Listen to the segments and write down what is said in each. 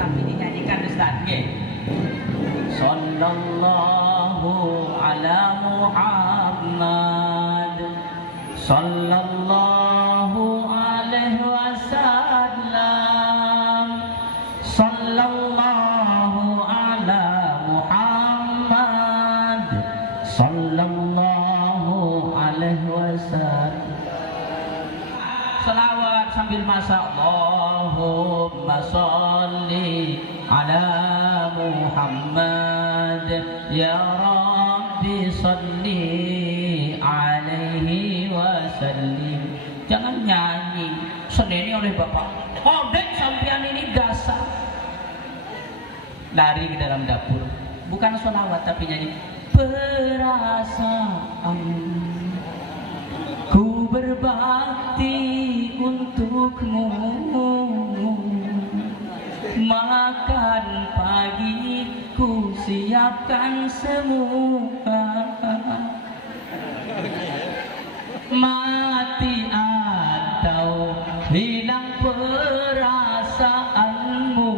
tapi dinyanyikan Ustaz nggih. Sallallahu ala Muhammad sallallahu alaihi wasallam sallallahu ala Muhammad sallallahu alaihi wasallam. Salawat sambil masak. Allahumma sholli ala Muhammad ya Rabbi sholli alaihi wasallim. Jangan nyanyi seneni oleh Bapak. Kodek sampean ini dasar. Lari ke dalam dapur. Bukan sholawat tapi nyanyi. Perasaan ku berbakti untukmu, makan pagi ku siapkan semua, mati atau hilang perasaanmu,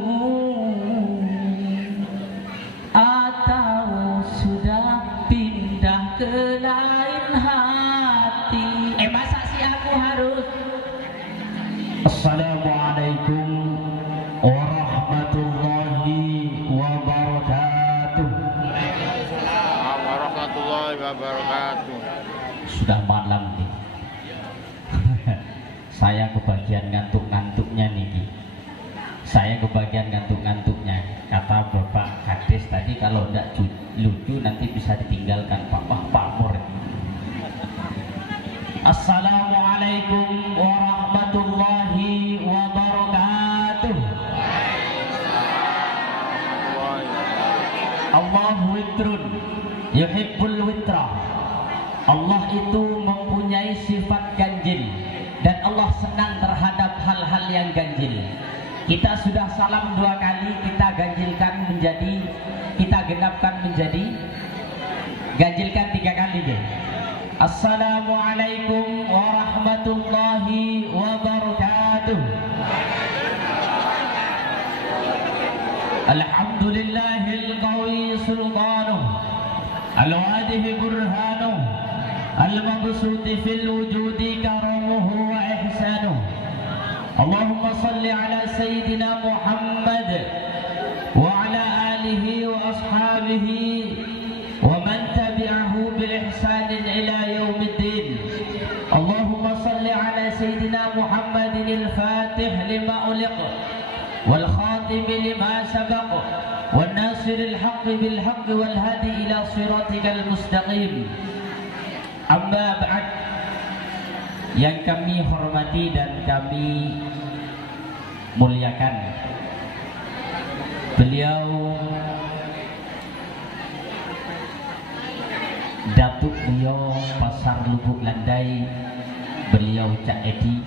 atau sudah pindah ke lain hati. Masa sih aku harus. Assalamualaikum warahmatullahi wabarakatuh. Warahmatullahi wabarakatuh. Sudah malam nih. Saya kebagian ngantuk-ngantuknya nih. Saya kebagian ngantuk-ngantuknya. Kata Bapak Kades tadi kalau tidak lucu nanti bisa ditinggalkan Pak Mur. Assalamualaikum warahmatullahi wabarakatuh. Allahu witrun yuhibbul witra. Allah itu mempunyai sifat ganjil dan Allah senang terhadap hal-hal yang ganjil. Kita sudah salam 2 kali, kita ganjilkan menjadi, kita genapkan menjadi, ganjilkan 3 kali deh. Assalamualaikum warahmatullahi wabarakatuh. Alhamdulillahil qawi sultanuh, al-wadihi burhanuh, al-mabsuti fil wujudi karamuhu wa ihsanuh. Allahumma salli ala Sayyidina Muhammad wa ala alihi wa ashabihi wa man tabi'ahu bil ihsanin ila yaumiddin. Allahumma salli ala Sayyidina Muhammadin al-fatih lima uliq wal khatim lima sabaq wal nasiril haqqi bil haqqi wal hadi ila siratikal mustaqim. Amma ba'd. Yang kami hormati dan kami muliakan, beliau Datuk beliau Pasar Lubuk Landai, beliau Cak Edi.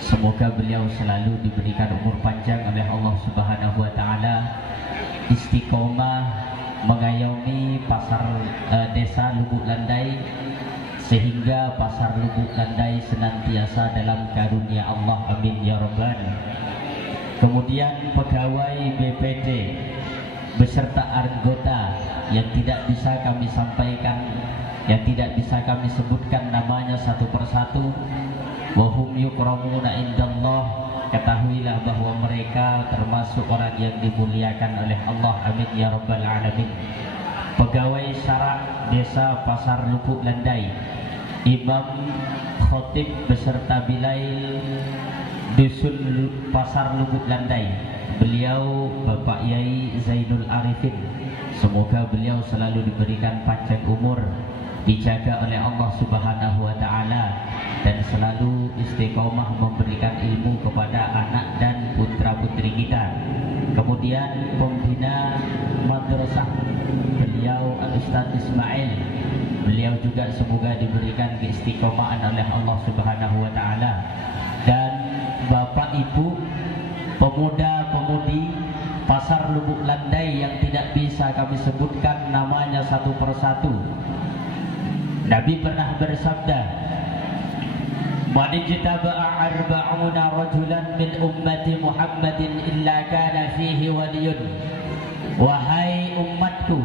Semoga beliau selalu diberikan umur panjang oleh Allah Subhanahu wa taala, istiqomah mengayomi pasar desa Lubuk Landai sehingga pasar Lubuk Landai senantiasa dalam karunia Allah, amin ya rabbal. Kemudian pegawai BPD beserta anggota yang tidak bisa kami sampaikan, yang tidak bisa kami sebutkan namanya satu persatu, wahum yukramuna indallah, ketahuilah bahwa mereka termasuk orang yang dimuliakan oleh Allah, amin ya rabbal alamin. Pegawai syarak desa Pasar Lubuk Landai, imam khotib beserta bilail dusun Pasar Lubuk Landai, beliau Bapak Yai Zainul Arifin. Semoga beliau selalu diberikan panjang umur, dijaga oleh Allah Subhanahu wa taala, dan selalu istiqomah memberikan ilmu kepada anak dan putra-putri kita. Kemudian pembina madrasah beliau Al-Ustaz Ismail, beliau juga semoga diberikan keistiqomahan oleh Allah Subhanahu wa taala. Dan Bapak Ibu pemuda-pemudi Pasar Lubuk Landai yang tidak bisa kami sebutkan namanya satu persatu. Nabi pernah bersabda, Man ijtaba'a arba'una rajulan min ummati Muhammadin illa kana fihi waliyun. Wahai umatku,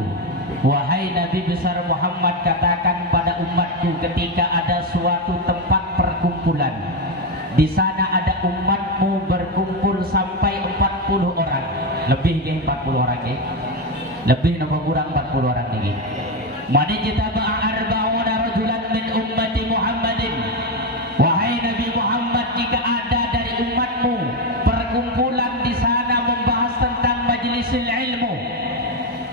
wahai Nabi besar Muhammad, katakan pada umatku, ketika ada suatu tempat perkumpulan, di sana ada umatmu berkumpul sampai 40 orang. Lebih ke 40 orang ke? Lebih napa kurang 40 orang lagi. Man ijtaba'a arba'una rajulan min ummati Muhammadin. Wahai Nabi Muhammad, jika ada dari umatmu perkumpulan di sana membahas tentang majlisul ilmu,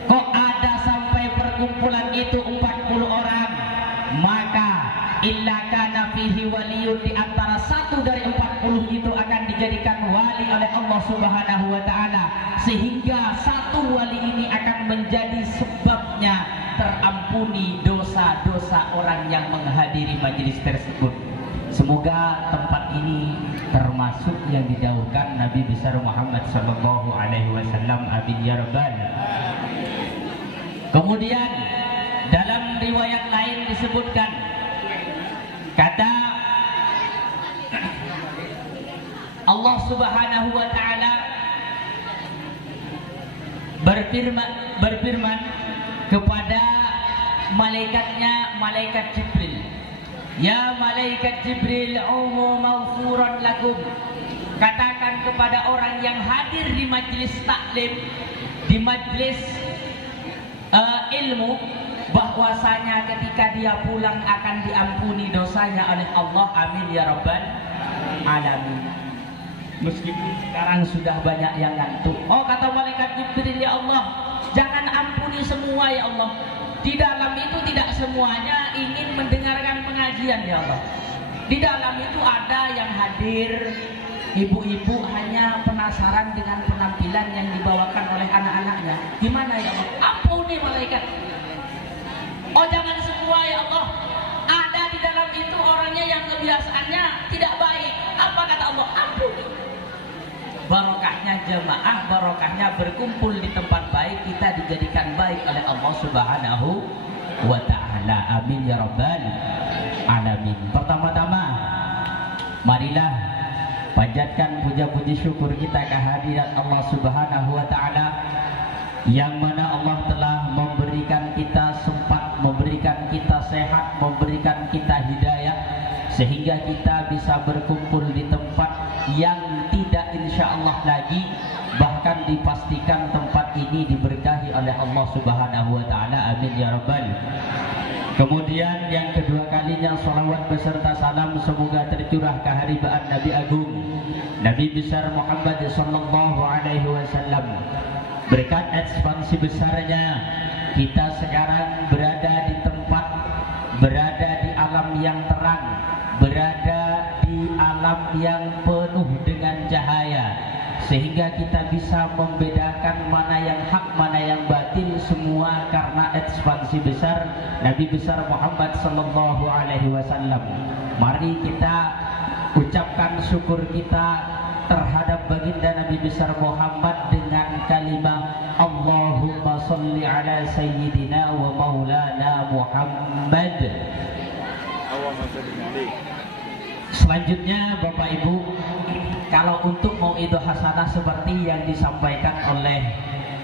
kok ada sampai perkumpulan itu 40 orang, maka illa kana fihi waliyun, di antara satu dari 40 itu akan dijadikan wali oleh Allah Subhanahu wa taala, sehingga satu wali ini akan menjadi sebabnya terampuni dosa-dosa orang yang menghadiri majelis tersebut. Semoga tempat ini termasuk yang didahulukan Nabi besar Muhammad sallallahu alaihi wasallam, amin ya rabbal. Kemudian dalam riwayat lain disebutkan, kata Allah Subhanahu wa taala berfirman kepada malaikatnya, malaikat Jibril, ya malaikat Jibril, umu maghfuran lakum. Katakan kepada orang yang hadir di majlis taklim, di majlis ilmu, bahwasanya ketika dia pulang akan diampuni dosanya oleh Allah, amin ya rabbal alamin. Meskipun sekarang sudah banyak yang ngantuk. Oh, kata malaikat Jibril, ya Allah, jangan ampuni semua ya Allah. Di dalam itu tidak semuanya ingin mendengarkan pengajian ya Allah. Di dalam itu ada yang hadir, ibu-ibu hanya penasaran dengan penampilan yang dibawakan oleh anak-anaknya. Gimana ya Allah? Ampuni malaikat. Oh, jangan semua ya Allah. Ada di dalam itu orangnya yang kebiasaannya tidak baik. Apa kata Allah? Ampuni. Barokahnya jemaah, barokahnya berkumpul di tempat baik, kita dijadikan baik oleh Allah Subhanahu wa ta'ala, amin ya rabbal alamin. Pertama-tama, marilah panjatkan puja-puji syukur kita kehadirat Allah Subhanahu wa ta'ala, yang mana Allah telah memberikan kita sempat, memberikan kita sehat, memberikan kita hidayah, sehingga kita bisa berkumpul di tempat yang tidak insya Allah lagi, bahkan dipastikan tempat ini diberkahi oleh Allah Subhanahu wa ta'ala, amin ya rabbal. Kemudian yang kedua kalinya, salawat beserta salam semoga tercurah keharibaan Nabi Agung, Nabi besar Muhammad sallallahu alaihi wasallam. Berkat ekspansi besarnya kita sekarang berada di tempat, berada di alam yang terang, berada di alam yang penuh dengan cahaya, sehingga kita bisa membedakan mana yang hak, mana yang batil, semua karena ekspansi besar Nabi besar Muhammad sallallahu alaihi wasallam. Mari kita ucapkan syukur kita terhadap baginda Nabi besar Muhammad dengan kalimat Allahumma salli ala sayyidina wa maulana Muhammad. Selanjutnya Bapak Ibu, kalau untuk mauidhah hasanah seperti yang disampaikan oleh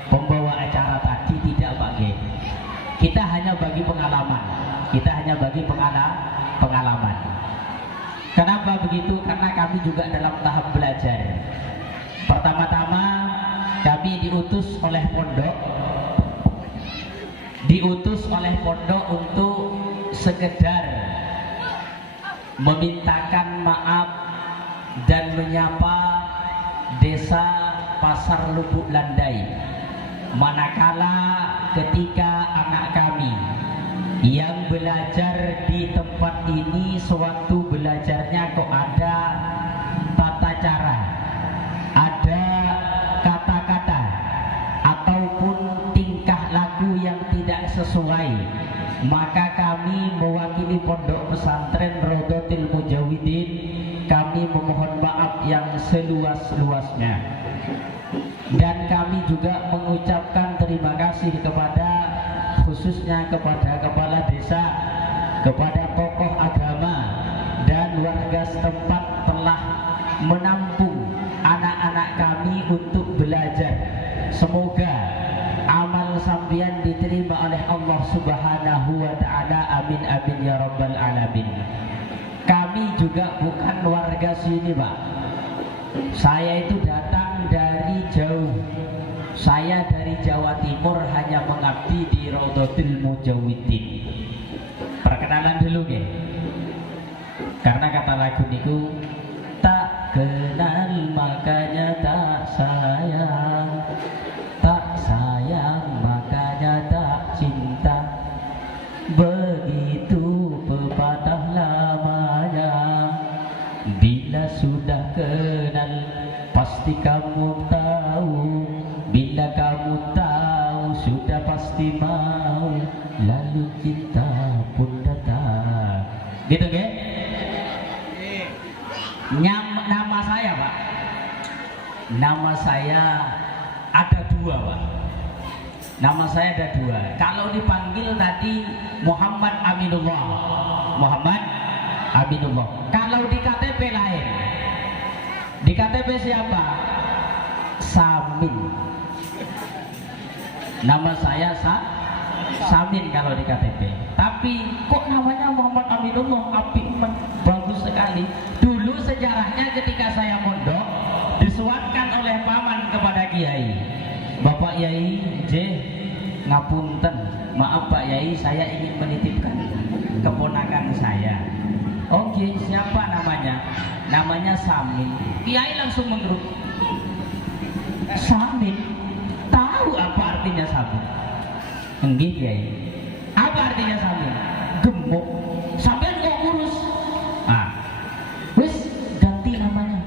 pembawa acara tadi tidak bagi. Kita hanya bagi pengalaman. Kita hanya bagi pengalaman. Kenapa begitu? Karena kami juga dalam tahap belajar. Pertama-tama kami diutus oleh pondok untuk sekedar memintakan maaf dan menyapa desa Pasar Lubuk Landai, manakala ketika anak kami yang belajar di tempat ini sewaktu belajarnya kok ada tata cara, ada kata-kata ataupun tingkah laku yang tidak sesuai, maka kami mewakili pondok pesantren Rodotil Mujawidin, kami memohon maaf yang seluas-luasnya, dan kami juga mengucapkan terima kasih kepada, khususnya kepada kepala desa, kepada tokoh agama dan warga warga setempat telah menampung anak-anak kami untuk belajar. Semoga amal sampeyan diterima oleh Allah Subhanahu wa taala. Amin amin ya rabbal alamin. Kami juga bukan warga sini, Pak. Saya itu datang dari jauh. Saya dari Jawa Timur, hanya mengabdi di Raudhatul Mujawidin. Perkenalan dulu nggih. Karena kata lagu niku, tak kenal makanya tak sayang, tak sayang makanya tak cinta, begitu pepatah lamanya. Bila sudah kenal pasti kamu tahu, bila kamu tahu sudah pasti mau, lalu cinta pun datang. Gitu ke? Nama saya, Pak. Nama saya ada dua, Pak. Nama saya ada dua. Kalau dipanggil tadi Muhammad Aminullah. Muhammad Aminullah. Kalau di KTP lain. Di KTP siapa? Samin. Nama saya Samin kalau di KTP. Tapi kok namanya Muhammad Aminullah? Apik, bagus sekali. Dulu sejarahnya ketika saya mondok, disuapkan oleh paman kepada Kiai. Bapak Yai, ngapunten, maaf Pak Yai, saya ingin menitipkan keponakan saya. Oke, siapa namanya? Namanya Samin. Kiai langsung menggerut. Samin? Tahu apa artinya Samin? Enggih Kiai. Apa artinya Samin? Gemuk. Sampai kok kurus. Wis ganti namanya.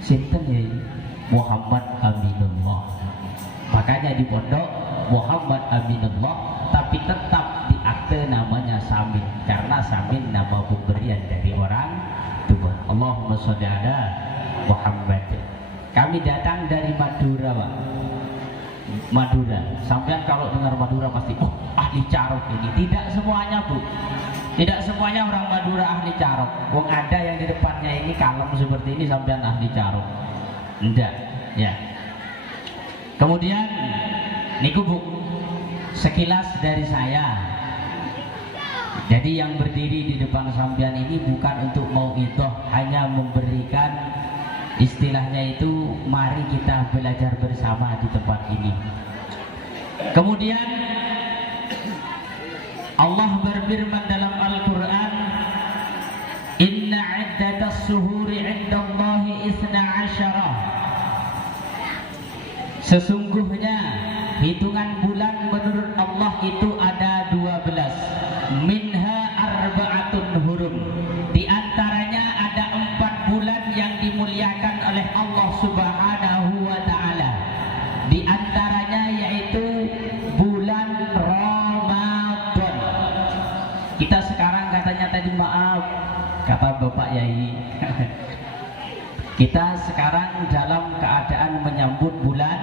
Sinten Yai? Muhammad Aminullah. Makanya di pondok Muhammad Aminullah, tapi tetap di akte namanya Samin, karena Samin nama pemberian dari orang tua. Allahumma sholli ala Muhammad. Kami datang dari Madura, Pak. Madura. Sampean kalau dengar Madura pasti, oh ahli carok ini. Tidak semuanya, Bu. Tidak semuanya orang Madura ahli carok. Wong ada yang di depannya ini kalem seperti ini sampean ahli carok. Enggak, ya. Kemudian niku Bu, sekilas dari saya. Jadi yang berdiri di depan sampean ini bukan untuk mau itoh, hanya memberikan istilahnya itu mari kita belajar bersama di tempat ini. Kemudian Allah berfirman dalam Al-Quran, Inna iddatas suhuri indallahi isna asyara. Sesungguhnya hitungan bulan menurut Allah itu ada 12. Minha arba'atun hurum. Di antaranya ada 4 bulan yang dimuliakan oleh Allah Subhanahu wa taala. Di antaranya yaitu bulan Ramadan. Kita sekarang katanya tadi maaf, kata Bapak Yai. Kita sekarang dalam keadaan menyambut bulan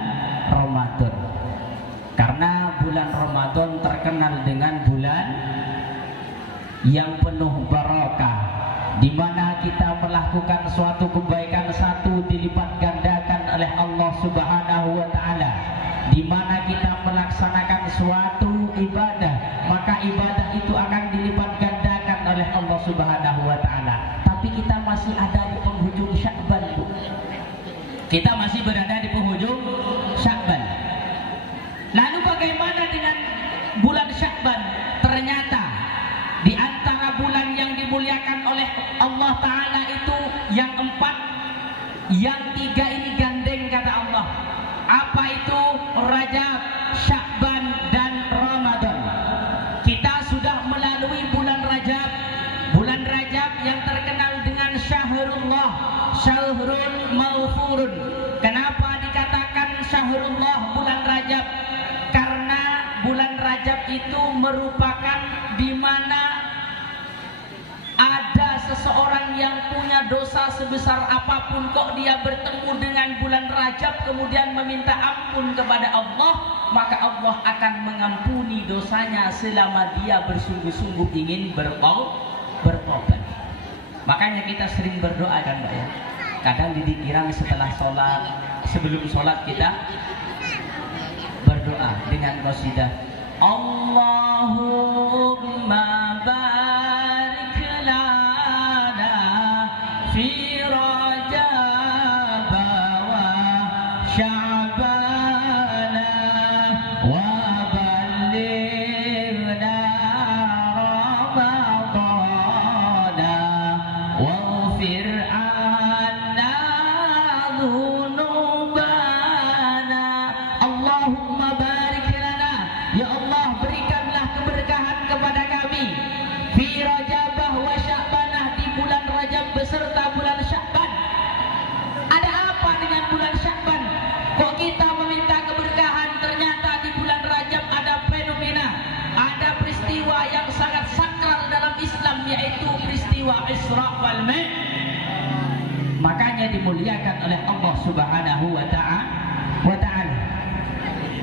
Ramadan. Karena bulan Ramadan terkenal dengan bulan yang penuh barakah, di mana kita melakukan suatu kebaikan satu dilipat gandakan oleh Allah Subhanahu wa taala. Di mana kita melaksanakan suatu ibadah, maka ibadah itu akan dilipat gandakan oleh Allah Subhanahu wa taala. Tapi kita masih ada di penghujung Sya'ban, Bu. Kita masih berada di penghujung Sya'ban. Lalu bagaimana dengan bulan Sya'ban? Ternyata di antara bulan yang dimuliakan oleh Allah Ta'ala itu yang 4, yang 3 ini gandeng kata Allah. Apa itu? Rajab, Sya'ban, dan Ramadan. Kita sudah melalui bulan Rajab. Bulan Rajab yang terkenal dengan Syahrullah, Syahrul Maghfurun. Kenapa dikatakan Syahrullah bulan Rajab? Karena bulan Rajab itu merupakan di mana ada seseorang yang punya dosa sebesar apapun, kok dia bertemu dengan bulan Rajab kemudian meminta ampun kepada Allah, maka Allah akan mengampuni dosanya selama dia bersungguh-sungguh ingin bertobat. Makanya kita sering berdoa kan Mbak ya. Kadang dikira setelah sholat, sebelum sholat kita berdoa dengan qasidah Allahumma barik lana fi Rajab wa Sya'bana wa ballighna Ramadana waghfir anna dhunubana. Allahumma barik lana, ya Allah berikanlah keberkahan kepada kami fi Rajabah wa Sya'banah, di bulan Rajab beserta bulan Sya'ban. Ada apa dengan bulan Sya'ban? Kok kita meminta keberkahan, ternyata di bulan Rajab ada fenomena, ada peristiwa yang sangat sakral dalam Islam, yaitu peristiwa Isra wal Mi'raj. Makanya dimuliakan oleh Allah Subhanahu wa ta'ala.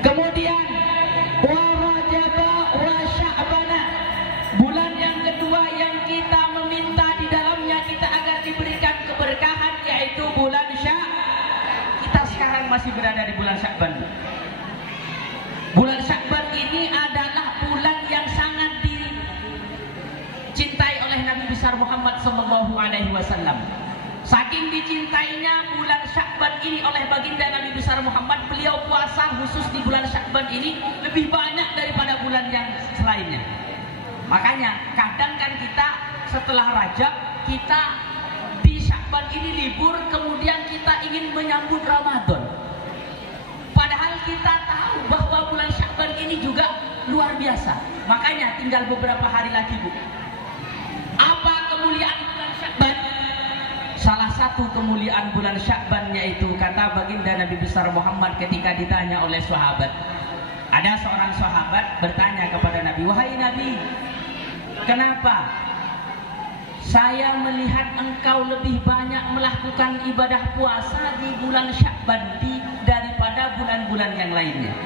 Kemudian wa Rajaba wa Sya'bana, bulan yang kedua yang kita meminta di dalamnya kita agar diberikan keberkahan, yaitu bulan Sya'ban. Kita sekarang masih berada di bulan Sya'ban. Bulan Sya'ban ini adalah bulan yang sangat dicintai oleh Nabi besar Muhammad sallallahu alaihi wasallam. Saking dicintainya bulan Sya'ban ini oleh baginda Nabi besar Muhammad, beliau puasa khusus di bulan Sya'ban ini lebih banyak daripada bulan yang selainnya. Makanya kadang kan kita setelah Rajab, kita di Sya'ban ini libur, kemudian kita ingin menyambut Ramadan. Padahal kita tahu bahwa bulan Sya'ban ini juga luar biasa. Makanya tinggal beberapa hari lagi, Bu. Apa kemuliaan bulan Sya'ban? Salah satu kemuliaan bulan Sya'ban yaitu, kata baginda Nabi besar Muhammad ketika ditanya oleh sahabat. Ada seorang sahabat bertanya kepada Nabi, "Wahai Nabi, kenapa saya melihat engkau lebih banyak melakukan ibadah puasa di bulan Sya'ban daripada bulan-bulan yang lainnya?"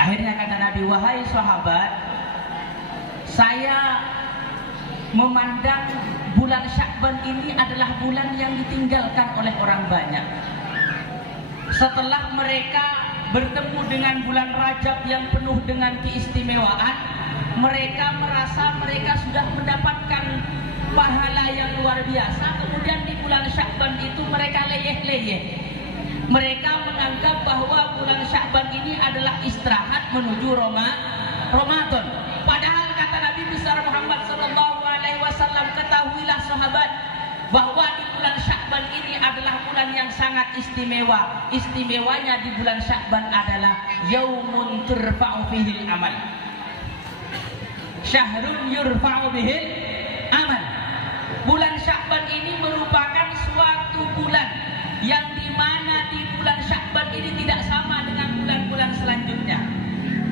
Akhirnya kata Nabi, "Wahai sahabat, saya memandang bulan Sya'ban ini adalah bulan yang ditinggalkan oleh orang banyak. Setelah mereka bertemu dengan bulan Rajab yang penuh dengan keistimewaan, mereka merasa mereka sudah mendapatkan pahala yang luar biasa. Kemudian di bulan Sya'ban itu mereka leyeh-leyeh. Mereka menganggap bahwa bulan Sya'ban ini adalah istirahat menuju Ramadan. Padahal kata Nabi besar Muhammad sallallahu alaihi wasallam, ketahuilah sahabat bahwa di bulan Sya'ban ini adalah bulan yang sangat istimewa. Istimewanya di bulan Sya'ban adalah yaumun turfa'u fihil amal, syahrun yurfa'u bihil amal. Bulan Sya'ban ini merupakan suatu bulan yang dimana di bulan Sya'ban ini tidak sama dengan bulan-bulan selanjutnya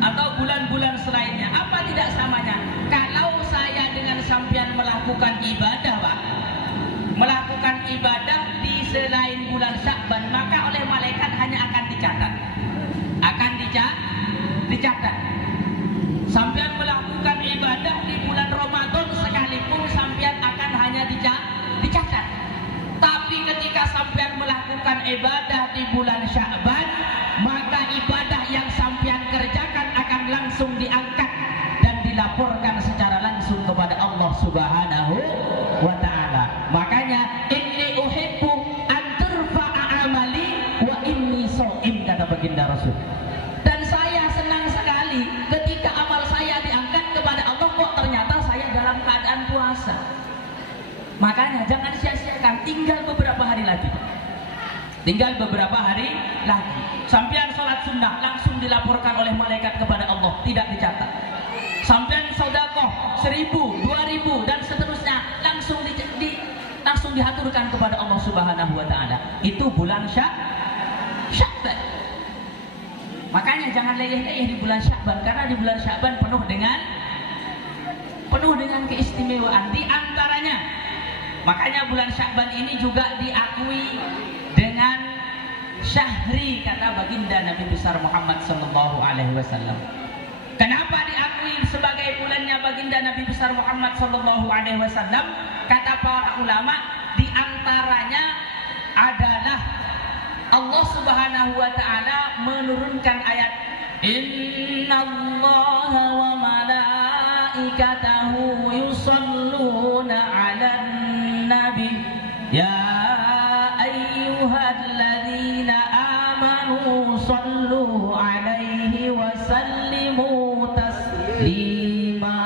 atau bulan-bulan selainnya. Apa tidak samanya? Kalau saya dengan sampean melakukan ibadah, Pak, melakukan ibadah di selain bulan Sya'ban, maka oleh malaikat hanya akan dicatat. Dicatat. Sampean melakukan ibadah di bulan Ramadan sekalipun, sampean akan hanya dicatat. Tapi ketika sampean melakukan ibadah di bulan Sya'ban, maka ibadah yang sampean kerjakan akan langsung diangkat dan dilaporkan secara langsung kepada Allah Subhanahu wa ta'ala. Makanya inni uhibbu an turfa'a amali wa inni sha'im, kata baginda Rasul. Dan saya senang sekali ketika amal saya diangkat kepada Allah, kok ternyata saya dalam keadaan puasa. Makanya jangan sia-siakan, tinggal beberapa hari lagi. Sampean sholat sunnah langsung dilaporkan oleh malaikat kepada Allah, tidak dicatat. Sampean sedekah 1000, 2000 dan seterusnya langsung dihaturkan kepada Allah Subhanahu wa ta'ala. Itu bulan Sya'ban. Makanya jangan leyeh-leyeh di bulan Sya'ban, karena di bulan Sya'ban penuh dengan keistimewaan. Di antaranya, makanya bulan Sya'ban ini juga diakui dengan syahri, kata baginda Nabi besar Muhammad sallallahu alaihi wasallam. Kenapa diakui sebagai bulannya baginda Nabi besar Muhammad sallallahu alaihi wasallam? Kata para ulama, di antaranya adalah Allah Subhanahu wa taala menurunkan ayat Innallaha wa malaikatahu yusalluna 'alan nabi ya ayyuhalladzina amanu sallu 'alaihi wa sallimu taslima.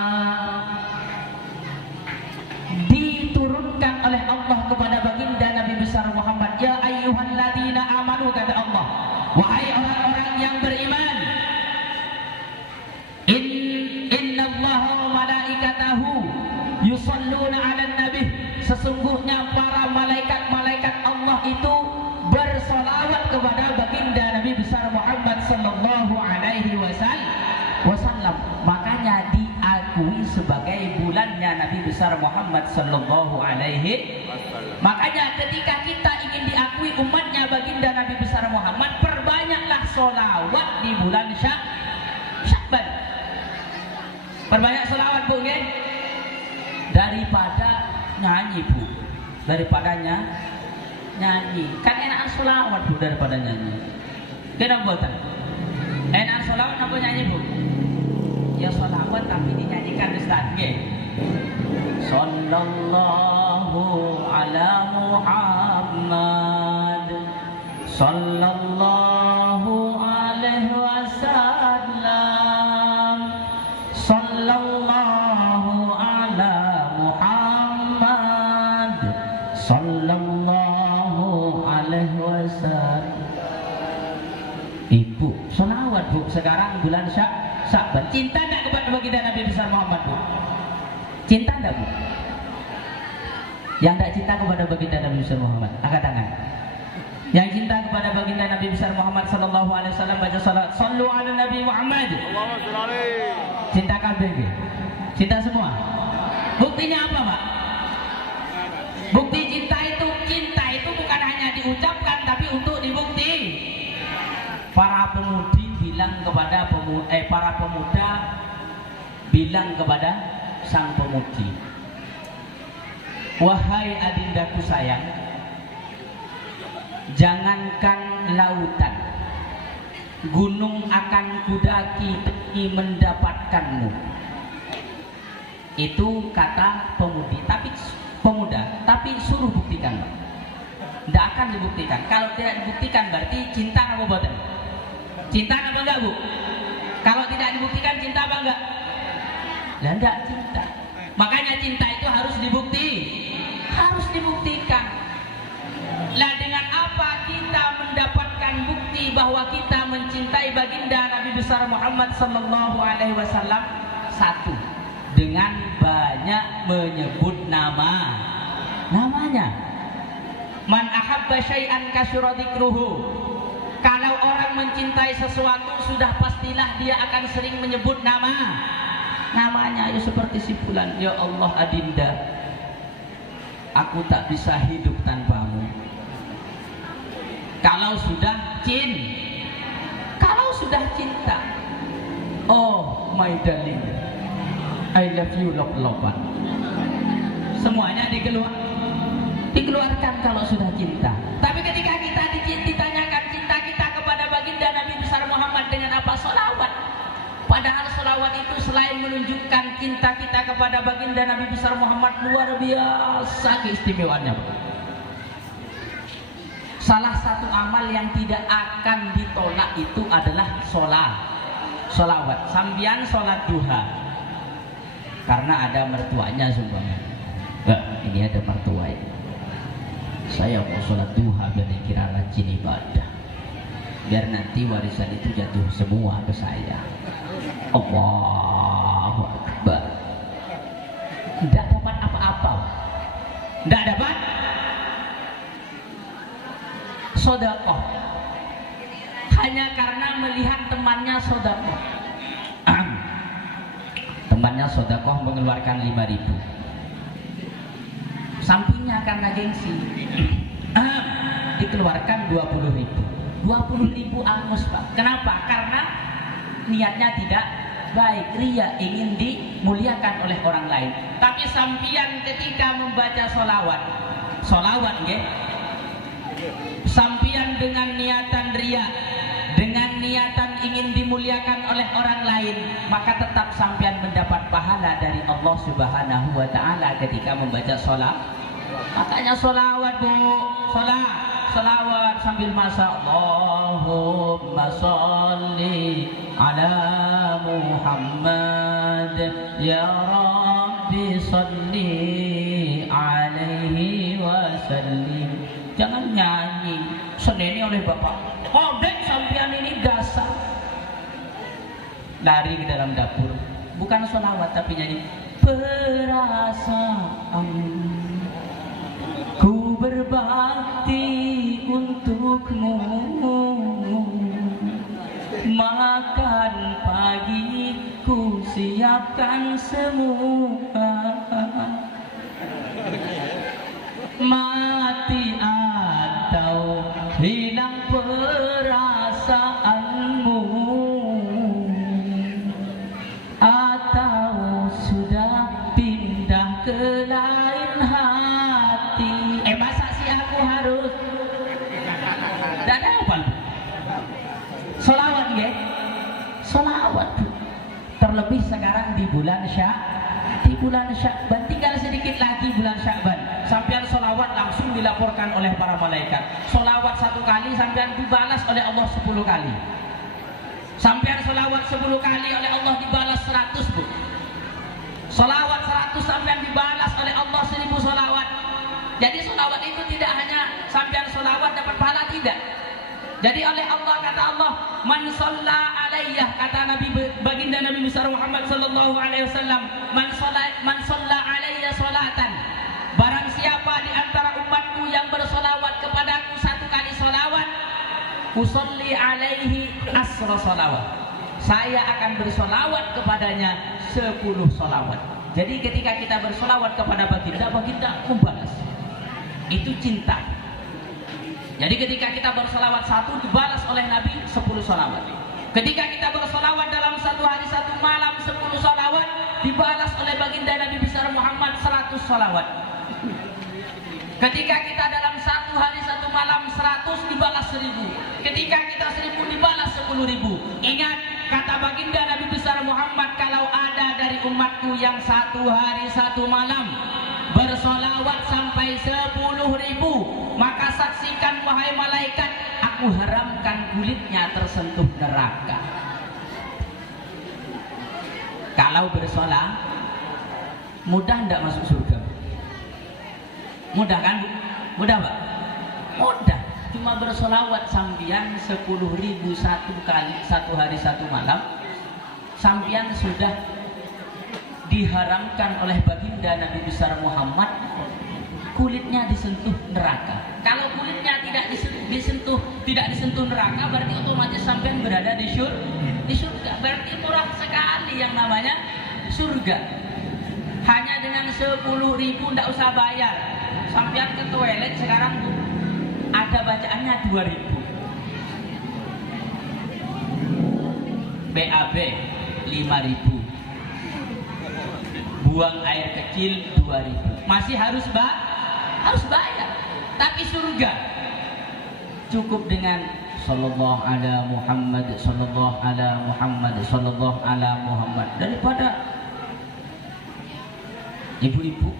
Diturunkan oleh Allah kepada baginda Nabi besar Muhammad, ya ayyuhalladzina amanu, kata Allah, wahai orang-orang yang beriman, innallaha wa malaikatahu yusalluna 'alan nabi, sesungguhnya para malaikat-malaikat Allah itu bersolawat kepada baginda Nabi besar Muhammad sallallahu alaihi wasallam. Makanya diakui sebagai bulannya Nabi besar Muhammad sallallahu alaihi wasallam. Makanya ketika kita ingin diakui umatnya baginda Nabi besar Muhammad, perbanyaklah solawat di bulan Sya'ban. Perbanyak solawat, Bu, nggih? Daripada nyanyi, Bu. Daripada nyanyi. Kan enak solawat, Bu, daripada nyanyi. Kenapa buatan? Enak solawat apa nyanyi, Bu? Ya solawat tapi dinyanyikan, Ustaz, nggih. Sallallahu ala Muhammad sallallahu alaihi wasallam sallallahu ala Muhammad sallallahu alaihi wasallam. Ibu solawat, Bu, sekarang bulan Sya'ban. Cinta enggak kepada baginda Nabi besar Muhammad, Bu? Cinta enggak, Bu? Yang tidak cinta kepada baginda Nabi besar Muhammad, angkat tangan. Yang cinta kepada baginda Nabi besar Muhammad sallallahu alaihi wasallam baca salat sallu ala Nabi Muhammad. Allahumma shalli alaihi. Cinta kabeh nggih? Cinta semua. Buktinya apa, Pak? Bukti cinta itu bukan hanya diucapkan tapi untuk dibukti. Para pemudi bilang kepada para pemuda bilang kepada sang pemudi, wahai adindaku sayang, jangankan lautan, gunung akan kudaki demi mendapatkanmu. Itu kata pemuda, tapi suruh buktikan, Pak. Tidak akan dibuktikan. Kalau tidak dibuktikan berarti cinta apa boten? Cinta apa enggak, Bu? Kalau tidak dibuktikan cinta apa enggak? Lah enggak cinta. Makanya cinta itu harus dibuktikan. Lah dengan apa kita mendapatkan bukti bahwa kita mencintai baginda Nabi besar Muhammad sallallahu alaihi wasallam? Satu, dengan banyak menyebut namanya. Man ahabba syai'an kasyura dzikruhu. Kalau orang mencintai sesuatu, sudah pastilah dia akan sering menyebut namanya. Ya seperti si fulan, ya Allah adinda, aku tak bisa hidup tanpamu. Kalau sudah cinta, oh my darling, I love you love-lovean. Semuanya dikeluarkan kalau sudah cinta. Tapi ketika kita ditanyakan cinta kita kepada baginda Nabi besar Muhammad dengan apa? Solawat. Padahal solawat itu selain menunjukkan cinta kita kepada baginda Nabi besar Muhammad, luar biasa keistimewaannya. Salah satu amal yang tidak akan ditolak itu adalah solawat. Sambian sholat duha. Karena ada mertuanya sumpahnya. Ini ada mertua ini. Saya mau sholat duha biar dikira rajin ibadah, biar nanti warisan itu jatuh semua ke saya. Allahu Akbar. Tidak dapat apa-apa, tidak dapat sedekah, hanya karena melihat temannya sedekah. Temannya sedekah mengeluarkan 5.000. Sampingnya karena gengsi dikeluarkan 20.000. 20.000 angus, Pak. Kenapa? Karena niatnya baik, riya, ingin dimuliakan oleh orang lain. Tapi sampian ketika membaca solawat nggih, sampian dengan niatan riya, dengan niatan ingin dimuliakan oleh orang lain, maka tetap sampian mendapat pahala dari Allah Subhanahu wa taala ketika membaca solawat. Makanya solawat Bu, solawat sambil masa Allahumma sholli ala Muhammad ya Rabbi sholli alaihi wasallim. Jangan nyanyi seneni oleh Bapak. Kodek sampean ini dasar. Lari ke dalam dapur. Bukan solawat tapi nyanyi. Perasaan ku berbakti untukmu, makan pagi ku siapkan semua, mati atau hilang perasaanmu, atau sudah pindah ke lain hati. Masa sih aku harus dan apa? Solawat nggih? Solawat. Terlebih sekarang di bulan Sya'ban, tinggal sedikit lagi bulan Sya'ban. Sampean solawat langsung dilaporkan oleh para malaikat. Solawat 1 kali sampean dibalas oleh Allah 10 kali. Sampean solawat 10 kali oleh Allah dibalas 100 Bu. Solawat 100 sampean dibalas oleh Allah 1000 solawat. Jadi solawat itu tidak hanya sampean solawat dapat pahala, tidak. Jadi oleh Allah, kata Allah, man shalla alaiyah, kata Nabi baginda Nabi besar Muhammad sallallahu alaihi wasallam, man shalla alayya salatan, barang siapa di antara umatku yang bersolawat kepadaku 1 kali solawat, usolli alaihi asra solawat, saya akan bersolawat kepadanya 10 solawat. Jadi ketika kita bersolawat kepada baginda membalas. Itu cinta. Jadi ketika kita bersolawat 1 dibalas oleh Nabi 10 solawat. Ketika kita bersolawat dalam 1 hari 1 malam 10 solawat dibalas oleh baginda Nabi besar Muhammad 100 solawat. Ketika kita dalam 1 hari 1 malam 100 dibalas 1000. Ketika kita 1000 dibalas 10.000. Ingat kata baginda Nabi besar Muhammad, kalau ada dari umatku yang 1 hari 1 malam bersolawat sampai 10.000, maka saksikan wahai malaikat, aku haramkan kulitnya tersentuh neraka. Kalau bersolawat mudah tidak masuk surga? Mudah kan? Mudah Pak? Mudah. Cuma bersolawat sampian 10.000 1 kali 1 hari 1 malam, sampian sudah diharamkan oleh baginda Nabi besar Muhammad kulitnya disentuh neraka. Kalau kulitnya tidak disentuh neraka, berarti otomatis sampean berada di surga. Berarti murah sekali yang namanya surga. Hanya dengan 10.000 tidak usah bayar. Sampean ke toilet sekarang Bu, ada bacaannya 2.000. BAB 5.000. Buang air kecil 2.000. Masih harus bayar. Tapi surga cukup dengan sallallahu ala Muhammad, sallallahu ala Muhammad, sallallahu ala Muhammad. Daripada ibu-ibu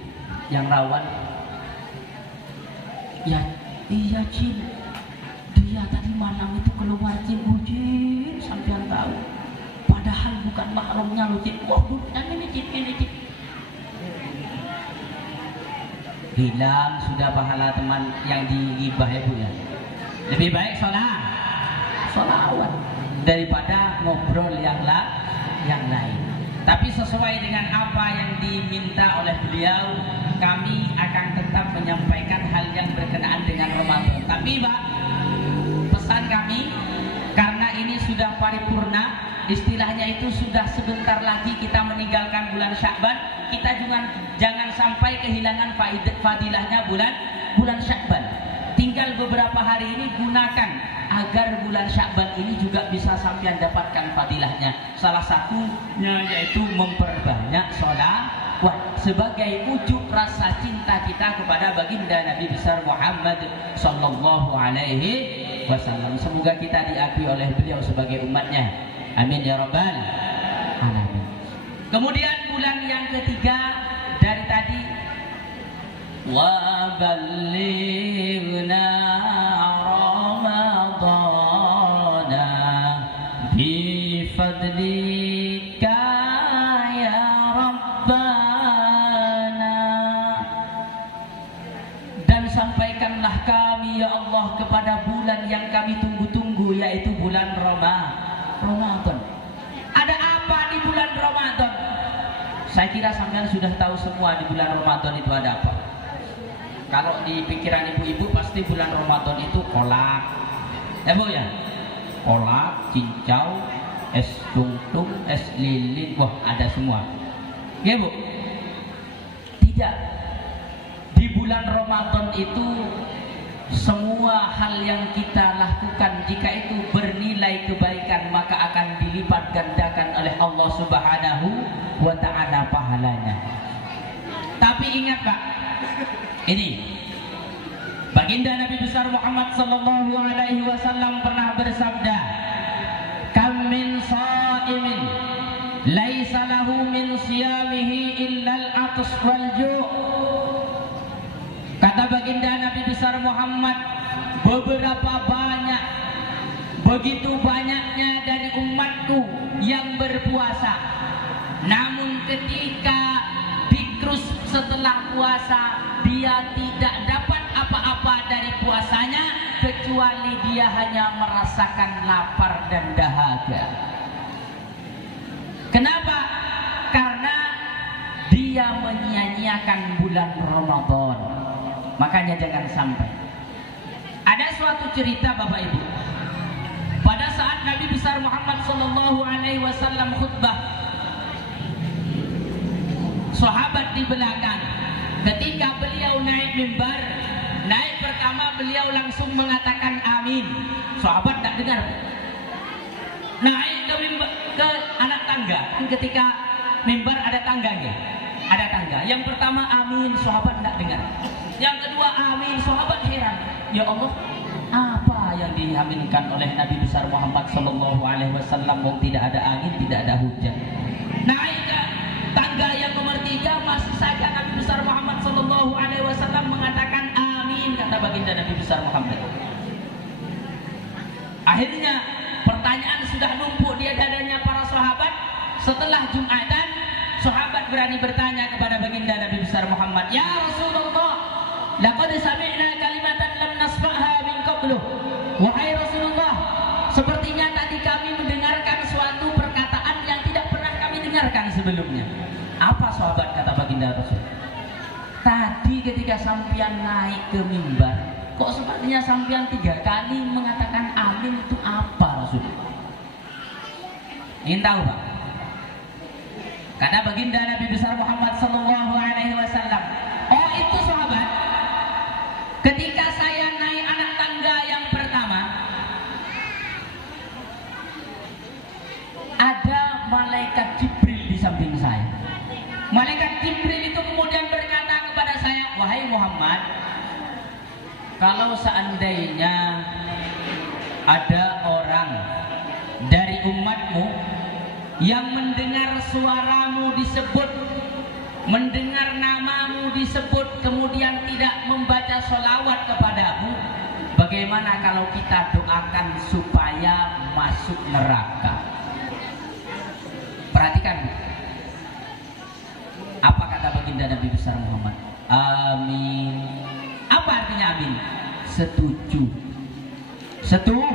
yang rawan, ya iya Cin, dia tadi malam itu keluar Cin, Cin, sampean tahu, padahal bukan mahramnya lo Cin. Wah yang ini Cin. Hilang sudah pahala teman yang digibah ya Bu ya. Lebih baik solawat daripada ngobrol yang lain. Tapi sesuai dengan apa yang diminta oleh beliau, kami akan tetap menyampaikan hal yang berkenaan dengan Ramadan. Tapi Pak, pesan kami, karena ini sudah paripurna, istilahnya itu sudah sebentar lagi kita meninggalkan bulan Sya'ban, kita jangan sampai kehilangan fadilahnya bulan Sya'ban. tinggal beberapa hari ini gunakan agar bulan Sya'ban ini juga bisa sampean dapatkan fadilahnya. Salah satunya yaitu memperbanyak sholawat sebagai wujud rasa cinta kita kepada baginda Nabi besar Muhammad sallallahu alaihi wasallam. Semoga kita diakui oleh beliau sebagai umatnya. Amin ya rabbal alamin. Kemudian bulan yang ketiga dari tadi, wa ballighna ramadana bi fadlika ya rabbana, dan sampaikanlah kami ya Allah kepada bulan yang kami tunggu-tunggu, yaitu bulan Ramadan. Ada apa di bulan Ramadan? Saya kira sampean sudah tahu semua di bulan Ramadan itu ada apa. Kalau di pikiran ibu-ibu pasti bulan Ramadan itu kolak, ya bu ya, kolak, cincau, es tungtung, es lilin, wah ada semua, ya bu. Tidak, di bulan Ramadan itu semua hal yang kita lakukan jika itu bernilai kebaikan maka akan dilipat gandakan oleh Allah Subhanahu wa ta'ala pahalanya. Tapi ingat Pak, ini baginda Nabi besar Muhammad sallallahu alaihi wasallam pernah bersabda, kam min shaimin laisa lahu min siyamihi illa al-'atash wal ju'. Kata baginda Nabi besar Muhammad, begitu banyaknya dari umatku yang berpuasa, namun ketika dikrus setelah puasa dia tidak dapat apa-apa dari puasanya kecuali dia hanya merasakan lapar dan dahaga. Kenapa? Karena dia menyia-nyiakan bulan Ramadan. Makanya jangan sampai. Ada suatu cerita Bapak Ibu, pada saat Nabi besar Muhammad sallallahu alaihi wasallam khutbah, sahabat di belakang, ketika beliau naik mimbar, naik pertama beliau langsung mengatakan amin. Sahabat tak dengar. Naik ke mimbar, ke anak tangga, ketika mimbar ada tangganya, ada tangga. Yang pertama amin, sahabat tak dengar. Yang kedua amin, sahabat heran, ya Allah, apa yang diaminkan oleh Nabi besar Muhammad sallallahu alaihi wasallam, mau tidak ada angin, tidak ada hujan. Naik ke tangga yang nomor 3, masih saja Nabi besar Muhammad sallallahu alaihi wasallam mengatakan amin, kata baginda Nabi besar Muhammad. Akhirnya pertanyaan sudah numpuk di dadanya para sahabat. Setelah Jumatan, sahabat berani bertanya kepada baginda Nabi besar Muhammad, ya Rasulullah, laqad sami'na kalimatan lam nasma'ha min qablu. Wahai Rasulullah, sepertinya tadi kami mendengarkan suatu perkataan yang tidak pernah kami dengarkan sebelumnya. Apa sahabat, kata baginda Rasul? Tadi ketika sampian naik ke mimbar, kok sepertinya sampian 3 kali mengatakan amin, itu apa Rasul? Ingin tahu Pak? Kata baginda Nabi besar Muhammad sallallahu alaihi wasallam, oh itu sahabat, ketika saya naik anak tangga yang pertama, ada malaikat Jibril di samping saya. Malaikat Jibril itu kemudian berkata kepada saya, wahai Muhammad, kalau seandainya ada orang dari umatmu yang mendengar suaramu disebut, mendengar namamu disebut, kemudian tidak membaca sholawat kepadamu, bagaimana kalau kita doakan supaya masuk neraka? Perhatikan, apa kata baginda Nabi besar Muhammad? Amin. Apa artinya amin? Setuju. Setuju.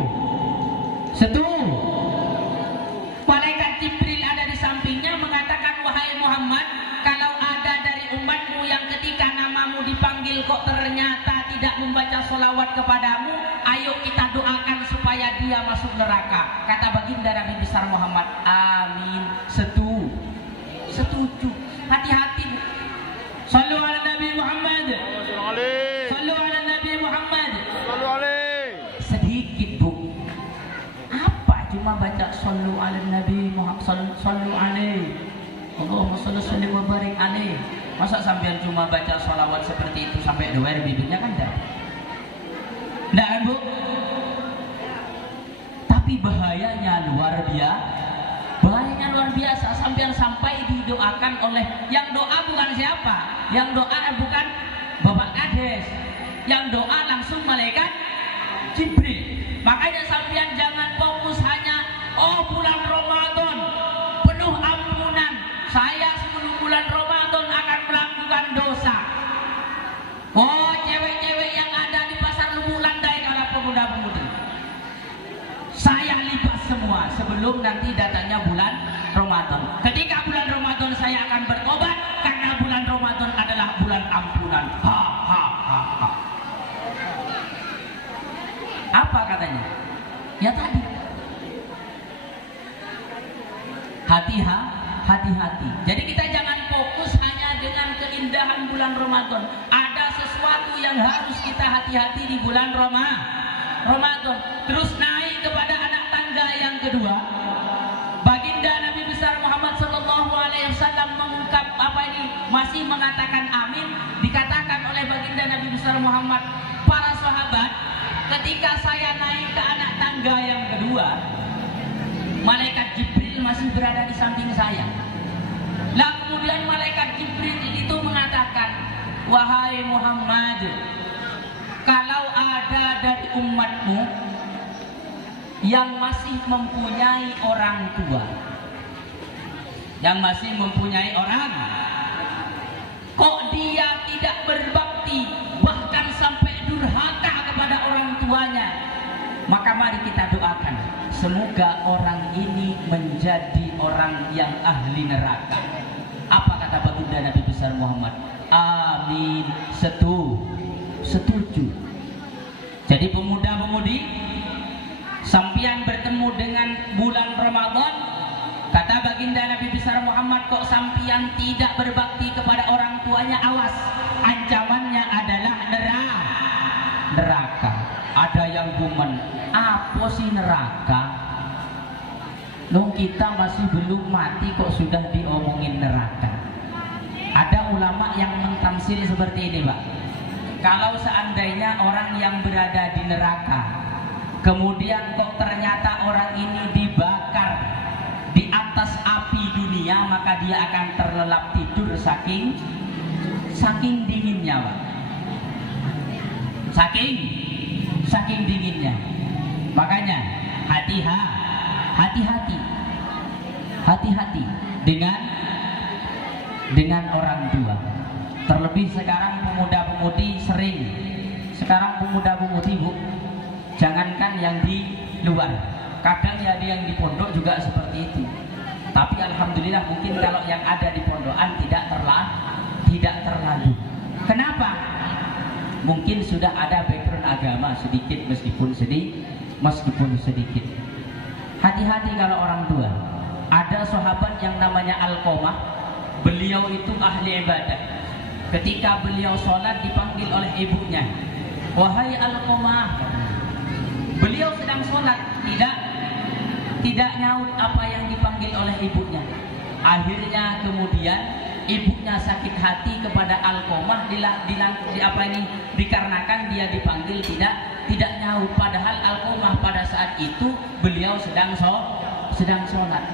Malaikat Jibril ada di sampingnya mengatakan, wahai Muhammad, kalau ada dari umatmu yang ketika namamu dipanggil kok ternyata tidak membaca sholawat kepadamu, ayo kita doakan supaya dia masuk neraka. Kata baginda Nabi besar Muhammad, amin. Setuju. Hati-hati. Sallu ala Nabi Muhammad. Sallu ala Nabi Muhammad. cuma baca sallu ala nabi Muhammad sallu alaihi Allahumma shalli sallim wa barik alaihi. Masa sampean cuma baca sholawat seperti itu sampai doer bibirnya kan enggak kan Bu? Tapi bahayanya luar biasa sampean sampai didoakan oleh yang doa bukan siapa? Yang doa bukan Bapak Kades, yang doa langsung malaikat Jibril. Makanya sampean jangan fokus hanya bulan Ramadan penuh ampunan, saya sebelum bulan Ramadan akan melakukan dosa. Cewek-cewek yang ada di pasar Lubuk Landai, para pemuda-pemudi, saya libas semua sebelum nanti datangnya bulan Ramadan. Ketika bulan Ramadan saya akan bertobat, karena bulan Ramadan adalah bulan ampunan. Apa katanya? Ya tadi, hati-hati. Jadi kita jangan fokus hanya dengan keindahan bulan Ramadan. Ada sesuatu yang harus kita hati-hati di bulan Ramadan. Terus naik kepada anak tangga yang kedua. Baginda Nabi besar Muhammad sallallahu alaihi wasallam mengungkap masih mengatakan amin. Dikatakan oleh baginda Nabi besar Muhammad, para sahabat, ketika saya naik ke anak tangga yang kedua, malaikat Jibril masih berada di samping saya. Lah kemudian malaikat Jibril itu mengatakan, wahai Muhammad, kalau ada dari umatmu yang masih mempunyai orang tua, kok dia tidak berbakti, bahkan sampai durhaka kepada orang tuanya, maka mari kita doakan, semoga orang ini menjadi orang yang ahli neraka. Apa kata baginda Nabi besar Muhammad? Amin. Setuju. Jadi pemuda-pemudi, sampian bertemu dengan bulan Ramadan, kata baginda Nabi besar Muhammad, kok sampian tidak berbakti kepada orang tuanya, awas, ancamannya adalah neraka. Ada yang gumen, apa sih neraka? Loh, kita masih belum mati kok sudah diomongin neraka. Ada ulama yang mentamsil seperti ini, Pak. Kalau seandainya orang yang berada di neraka, kemudian kok ternyata orang ini dibakar di atas api dunia, maka dia akan terlelap tidur saking dinginnya, Pak. Saking dinginnya. Makanya hati-hati dengan orang tua. Terlebih sekarang pemuda-pemudi Bu, jangankan yang di luar, kadang ya ada yang di pondok juga seperti itu. Tapi alhamdulillah mungkin kalau yang ada di pondokan tidak terlalu. Kenapa? Mungkin sudah ada background agama sedikit, meskipun sedikit. Hati-hati kalau orang tua. Ada sahabat yang namanya Alqamah, beliau itu ahli ibadah. Ketika beliau sholat dipanggil oleh ibunya, wahai Alqamah. Beliau sedang sholat, tidak nyaut apa yang dipanggil oleh ibunya. Akhirnya kemudian ibunya sakit hati kepada Alqamah dikarenakan dia dipanggil tidak nyaut, padahal Alqamah pada saat itu beliau sedang sholat.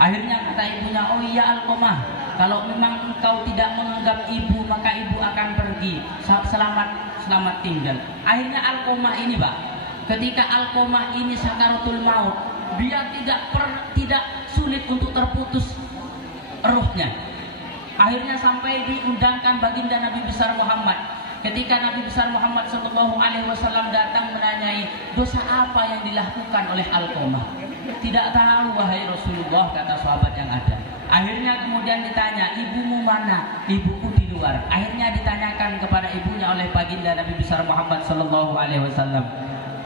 Akhirnya kata ibunya, oh iya Alqamah, kalau memang engkau tidak menganggap ibu, maka ibu akan pergi. Selamat tinggal. Akhirnya Alqamah ini, Pak, ketika Alqamah ini sakaratul maut, dia tidak sulit untuk terputus ruhnya. Akhirnya sampai diundangkan baginda Nabi besar Muhammad. Ketika Nabi besar Muhammad SAW datang menanyai, dosa apa yang dilakukan oleh Alqamah? Tidak tahu wahai Rasulullah, kata sahabat yang ada. Akhirnya kemudian ditanya, ibumu mana? Ibuku di luar. Akhirnya ditanyakan kepada ibunya oleh baginda Nabi besar Muhammad SAW,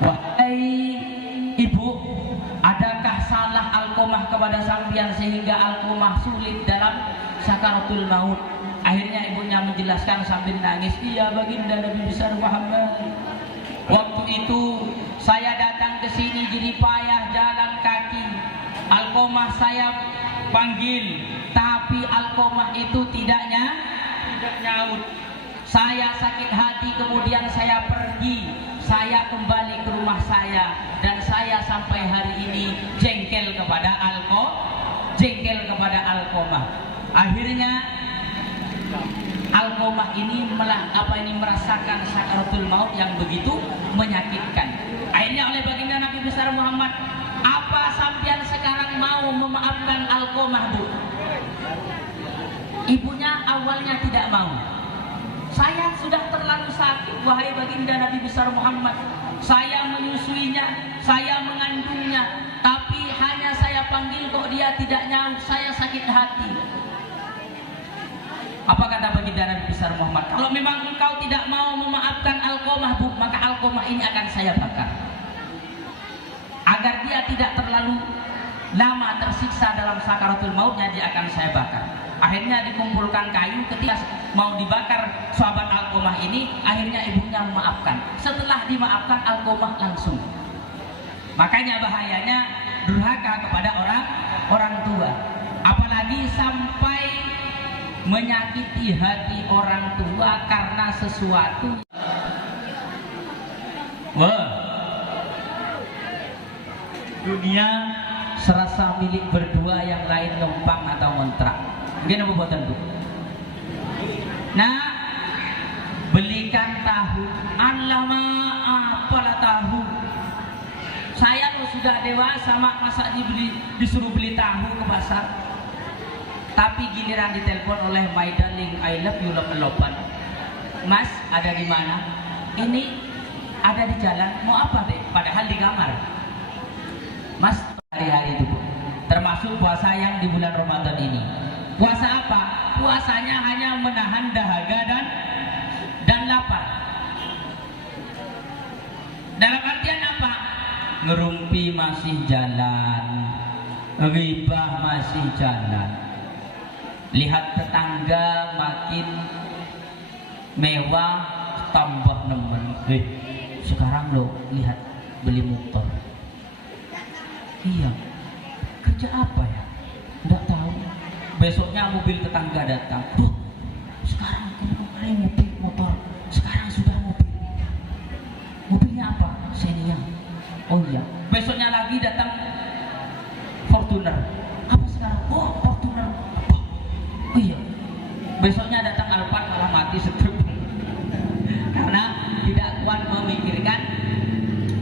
wahai ibu, adakah salah Alqamah kepada sampeyan sehingga Alqamah sulit dalam sakaratul maut? Akhirnya ibunya menjelaskan sambil nangis, iya baginda Nabi besar Muhammad, waktu itu saya datang ke sini jadi payah jalan kaki, Alqomah saya panggil, tapi Alqomah itu tidak nyaut. Saya sakit hati, kemudian saya pergi, saya kembali ke rumah saya, dan saya sampai hari ini jengkel kepada Alqomah. Akhirnya Alqomah ini merasakan sakaratul maut yang begitu menyakitkan. Akhirnya oleh baginda Nabi besar Muhammad, apa sampean sekarang mau memaafkan Alqomah, Bu? Ibunya awalnya tidak mau. Saya sudah terlalu sakit, wahai baginda Nabi besar Muhammad. Saya menyusuinya, saya mengandungnya, tapi hanya saya panggil kok dia tidak nyaut, saya sakit hati. Apa kata baginda Nabi besar Muhammad? Kalau memang engkau tidak mau memaafkan Alqomah, Bu, maka Alqomah ini akan saya bakar, agar dia tidak terlalu lama tersiksa dalam sakaratul mautnya, dia akan saya bakar. Akhirnya dikumpulkan kayu, ketika mau dibakar sahabat Alqomah ini, akhirnya ibunya memaafkan. Setelah dimaafkan, Alqomah langsung. Makanya bahayanya durhaka kepada orang tua, apalagi sampai menyakiti hati orang tua karena sesuatu. Wah, dunia serasa milik berdua, yang lain numpang atau ngontrak. Gini apa buatan, Bu? Nah, belikan tahu. Alama apalah tahu. Saya lo sudah dewasa, masa disuruh beli tahu ke pasar. Tapi giliran ditelepon oleh my darling, I love you, lopan. Mas, ada di mana? Ini ada di jalan. Mau apa, Dek? Padahal di kamar. Mas, hari-hari itu, Bu, termasuk puasa yang di bulan Ramadan ini. Puasa apa? Puasanya hanya menahan dahaga dan lapar. Dalam artian apa? Ngerumpi masih jalan, ghibah masih jalan. Lihat tetangga makin mewah, tambah nemen. Sekarang lo lihat beli motor. Iya, kerja apa ya? Nggak tahu. Besoknya mobil tetangga datang. Tuh, sekarang kemarin mobil motor, sekarang sudah mobil. Mobilnya apa? Xenia. Oh iya. Besoknya lagi datang Fortuner. Apa sekarang? Oh, Fortuner. Oh iya. Besoknya datang Alphard, malah mati stroke. Karena tidak kuat memikirkan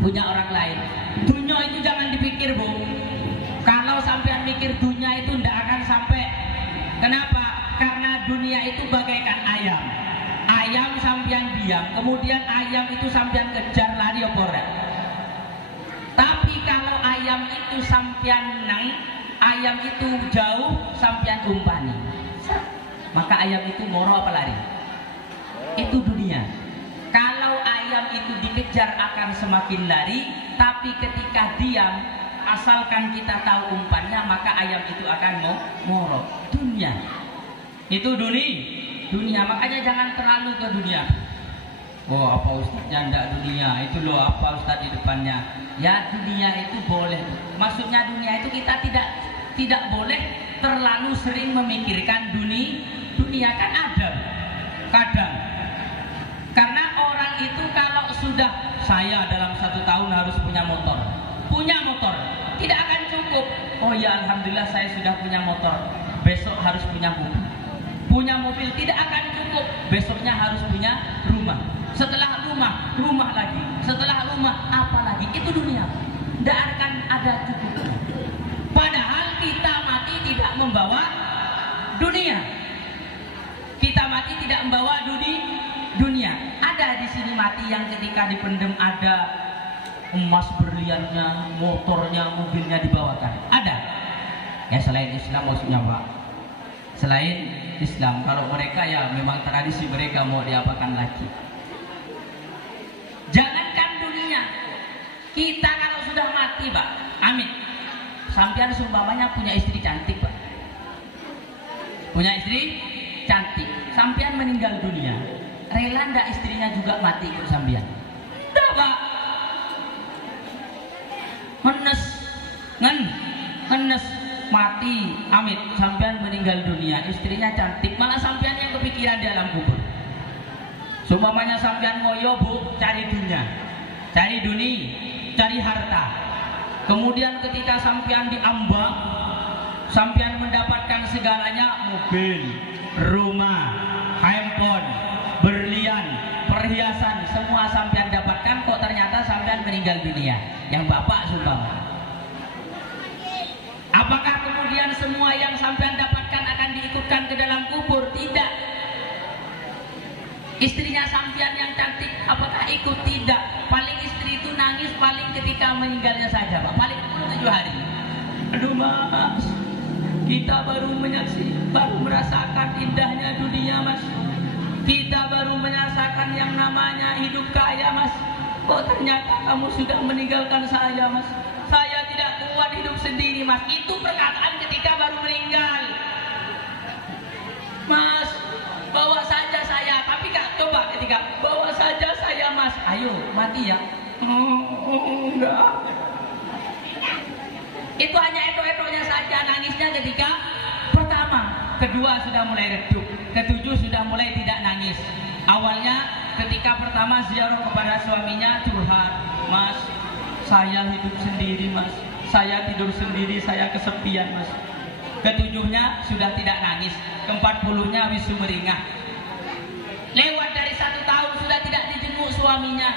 punya orang lain. Dunia itu jangan dipikir, Bu. Kalau sampean mikir dunia itu tidak akan sampai. Kenapa? Karena dunia itu bagaikan ayam. Ayam sampean diam, kemudian ayam itu sampean kejar lari oporek. Tapi kalau ayam itu sampean nang, ayam itu jauh sampean umpani, maka ayam itu moro apa lari? Itu dunia. Kalau ayam itu dikejar akan semakin lari, tapi ketika diam, asalkan kita tahu umpannya, maka ayam itu akan moro. Dunia itu dunia, makanya jangan terlalu ke dunia. Oh, apa ustadznya ndak dunia, itu loh apa ustadz di depannya. Ya, dunia itu boleh. Maksudnya dunia itu kita tidak boleh terlalu sering memikirkan dunia kan ada kadang. Karena orang itu kalau sudah, saya dalam 1 tahun harus punya motor, tidak akan cukup. Oh ya, alhamdulillah saya sudah punya motor, besok harus punya mobil tidak akan cukup. Besoknya harus punya rumah, setelah rumah lagi, setelah rumah apa lagi. Itu dunia, tidak akan ada cukup. Padahal kita mati tidak membawa dunia, kita mati tidak membawa dunia. Ada di sini mati yang ketika dipendem ada emas berliannya, motornya, mobilnya dibawakan. Ada. Ya selain Islam maksudnya, Pak. Selain Islam, kalau mereka ya memang tradisi mereka, mau diapakan lagi. Jangankan dunia, kita kalau sudah mati, Pak, amin. Sampean seumpamanya punya istri cantik, Pak. Punya istri cantik, sampean meninggal dunia, rela ndak istrinya juga mati ikut sampean? Ndak, Pak. Ngen ngenes mati amit sampean meninggal dunia, istrinya cantik, malah sampean yang kepikiran di alam kubur. Seumpamanya sampean ngoyo bu, cari dunia, cari harta. Kemudian ketika sampean diambang, sampean mendapatkan segalanya, mobil, rumah, handphone, berlian, perhiasan, semua sampean dapatkan, kok ternyata sampean meninggal dunia. Yang bapak seumpama. Apakah kemudian semua yang sampean dapatkan akan diikutkan ke dalam kubur? Tidak. Istrinya sampean yang cantik, apakah ikut? Tidak. Paling istri itu nangis paling ketika meninggalnya saja, Pak. Paling 7 hari. Aduh mas, kita baru merasakan indahnya dunia mas. Kita baru merasakan yang namanya hidup kaya mas. Kok ternyata kamu sudah meninggalkan saya mas. Saya tidak kuat hidup sendiri mas. Itu perkataan ketika baru meninggal. Mas, bawa saja saya. Tapi kak coba ketika bawa saja saya mas. Ayo mati ya. Enggak. Itu hanya eto-etonya saja, nangisnya ketika pertama. Kedua sudah mulai redup. Ketujuh sudah mulai tidak nangis. Awalnya ketika pertama ziarah kepada suaminya curhat, mas, saya hidup sendiri mas, saya tidur sendiri, saya kesepian mas. Ketujuhnya sudah tidak nangis. Ke-40-nya wis sumringah. Lewat dari 1 tahun sudah tidak dijenguk suaminya.